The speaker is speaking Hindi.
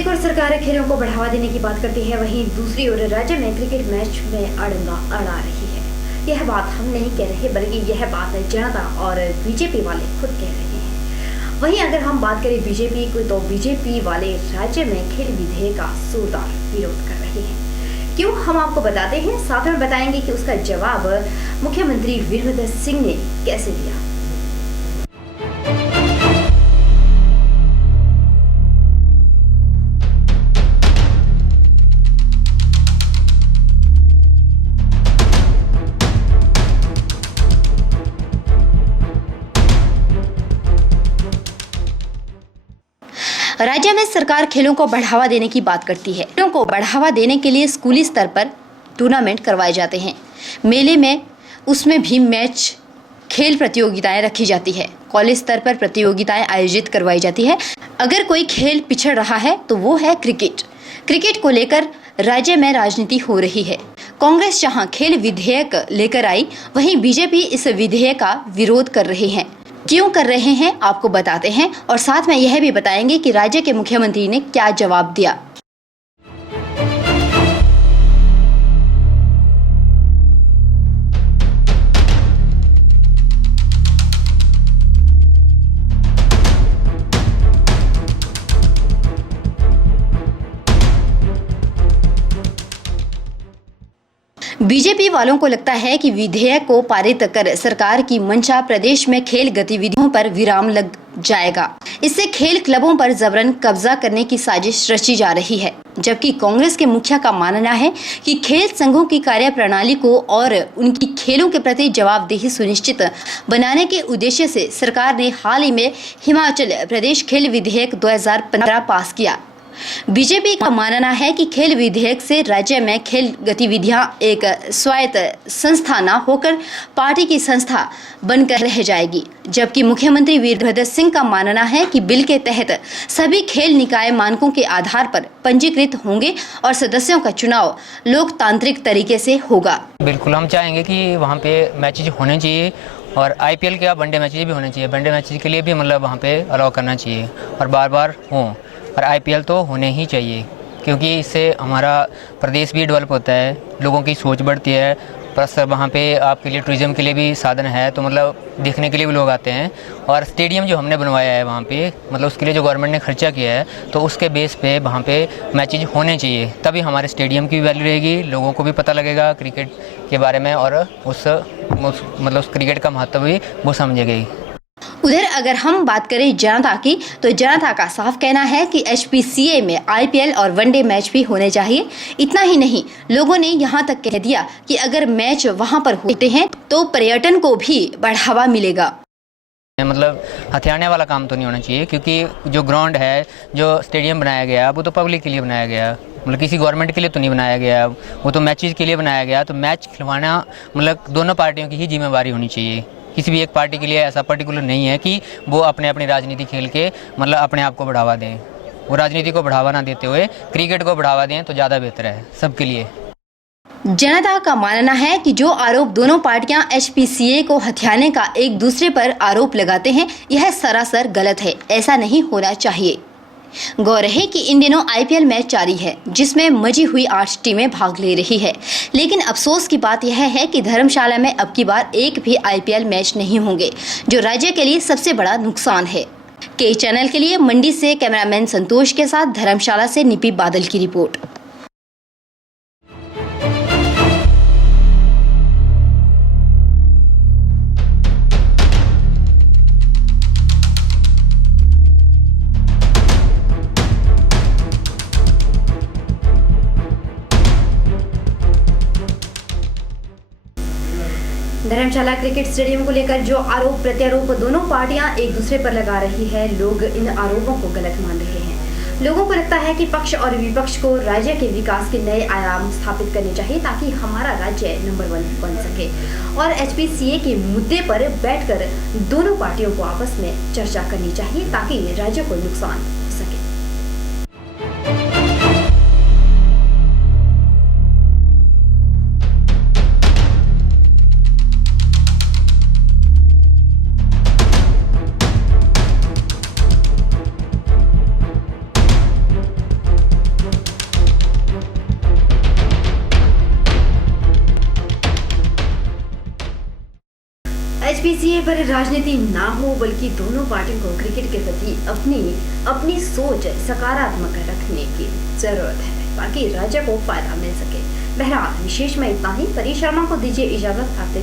एक और सरकार खेलों को बढ़ावा देने की बात करती है, वहीं दूसरी ओर राज्य में क्रिकेट मैच में अड़ंगा अड़ा रही है। यह बात हम नहीं कह रहे, बल्कि यह बात जनता और बीजेपी वाले खुद कह रहे हैं। वहीं अगर हम बात करें बीजेपी को, तो बीजेपी वाले राज्य में खेल विधेयक का जोरदार विरोध कर रहे हैं। क्यों, हम आपको बताते हैं, साथ में बताएंगे कि उसका जवाब मुख्यमंत्री वीरभद्र सिंह ने कैसे दिया। राज्य में सरकार खेलों को बढ़ावा देने की बात करती है। खेलों को बढ़ावा देने के लिए स्कूली स्तर पर टूर्नामेंट करवाए जाते हैं। मेले में उसमें भी मैच, खेल प्रतियोगिताएं रखी जाती है। कॉलेज स्तर पर प्रतियोगिताएं आयोजित करवाई जाती है। अगर कोई खेल पिछड़ रहा है तो वो है क्रिकेट। क्रिकेट को लेकर राज्य में राजनीति हो रही है। कांग्रेस जहां खेल विधेयक लेकर आई, वहीं बीजेपी इस विधेयक का विरोध कर रही है। क्यों कर रहे हैं आपको बताते हैं, और साथ में यह भी बताएंगे कि राज्य के मुख्यमंत्री ने क्या जवाब दिया। बीजेपी वालों को लगता है कि विधेयक को पारित कर सरकार की मंशा प्रदेश में खेल गतिविधियों पर विराम लग जाएगा। इससे खेल क्लबों पर जबरन कब्जा करने की साजिश रची जा रही है। जबकि कांग्रेस के मुखिया का मानना है कि खेल संघों की कार्यप्रणाली को और उनकी खेलों के प्रति जवाबदेही सुनिश्चित बनाने के उद्देश्य से सरकार ने हाल ही में हिमाचल प्रदेश खेल विधेयक 2015 पास किया। बीजेपी का मानना है कि खेल विधेयक से राज्य में खेल गतिविधियां एक स्वायत्त संस्था न होकर पार्टी की संस्था बनकर रह जाएगी। जबकि मुख्यमंत्री वीरभद्र सिंह का मानना है कि बिल के तहत सभी खेल निकाय मानकों के आधार पर पंजीकृत होंगे और सदस्यों का चुनाव लोकतांत्रिक तरीके से होगा। बिल्कुल, हम चाहेंगे कि वहाँ पे मैचेज होने चाहिए और आईपीएल के वनडे मैचेज भी होने चाहिए। वनडे मैचेज के लिए भी मतलब वहाँ पे अलाउ करना चाहिए और बार बार हों, और आईपीएल तो होने ही चाहिए, क्योंकि इससे हमारा प्रदेश भी डेवलप होता है, लोगों की सोच बढ़ती है, प्लस वहाँ पे आपके लिए टूरिज़्म के लिए भी साधन है, तो मतलब देखने के लिए भी लोग आते हैं। और स्टेडियम जो हमने बनवाया है वहाँ पे, मतलब उसके लिए जो गवर्नमेंट ने खर्चा किया है, तो उसके बेस पे वहाँ पे मैचेज होने चाहिए, तभी हमारे स्टेडियम की भी वैल्यू रहेगी, लोगों को भी पता लगेगा क्रिकेट के बारे में, और उस क्रिकेट का महत्व भी वो समझेगी। उधर अगर हम बात करें जनता की, तो जनता का साफ कहना है कि एचपीसीए में आईपीएल और वनडे मैच भी होने चाहिए। इतना ही नहीं, लोगों ने यहां तक कह दिया कि अगर मैच वहां पर होते हैं तो पर्यटन को भी बढ़ावा मिलेगा। मतलब हथियाने वाला काम तो नहीं होना चाहिए, क्योंकि जो ग्राउंड है, जो स्टेडियम बनाया गया, वो तो पब्लिक के लिए बनाया गया, मतलब किसी गवर्नमेंट के लिए तो नहीं बनाया गया, वो तो मैचेज के लिए बनाया गया। तो मैच खिलवाना मतलब दोनों पार्टियों की ही जिम्मेवारी होनी चाहिए। किसी भी एक पार्टी के लिए ऐसा पर्टिकुलर नहीं है कि वो अपने अपनी राजनीति खेल के मतलब अपने आप को बढ़ावा दें। वो राजनीति को बढ़ावा ना देते हुए क्रिकेट को बढ़ावा दें तो ज़्यादा बेहतर है सबके लिए। जनता का मानना है कि जो आरोप दोनों पार्टियां एचपीसीए को हथियाने का एक दूसरे पर आरोप लगाते हैं, यह सरासर गलत है। ऐसा नहीं होना चाहिए। गौर है कि इन दिनों आईपीएल मैच जारी है, जिसमें मजी हुई 8 टीमें भाग ले रही है। लेकिन अफसोस की बात यह है कि धर्मशाला में अब की बार एक भी आईपीएल मैच नहीं होंगे, जो राज्य के लिए सबसे बड़ा नुकसान है। के चैनल के लिए मंडी से कैमरामैन संतोष के साथ धर्मशाला से निपी बादल की रिपोर्ट। धर्मशाला क्रिकेट स्टेडियम को लेकर जो आरोप प्रत्यारोप दोनों पार्टियां एक दूसरे पर लगा रही है, लोग इन आरोपों को गलत मान रहे हैं। लोगों को लगता है कि पक्ष और विपक्ष को राज्य के विकास के नए आयाम स्थापित करने चाहिए, ताकि हमारा राज्य नंबर 1 बन सके। और एचपीसीए के मुद्दे पर बैठकर दोनों पार्टियों को आपस में चर्चा करनी चाहिए, ताकि राज्य को नुकसान हो सके। सीए पर राजनीति ना हो, बल्कि दोनों पार्टियों को क्रिकेट के प्रति अपनी सोच सकारात्मक रखने की जरूरत है, ताकि राज्य को फायदा मिल सके। बहरहाल विशेष में इतना ही। परी शर्मा को दीजिए इजाजत। भारतीय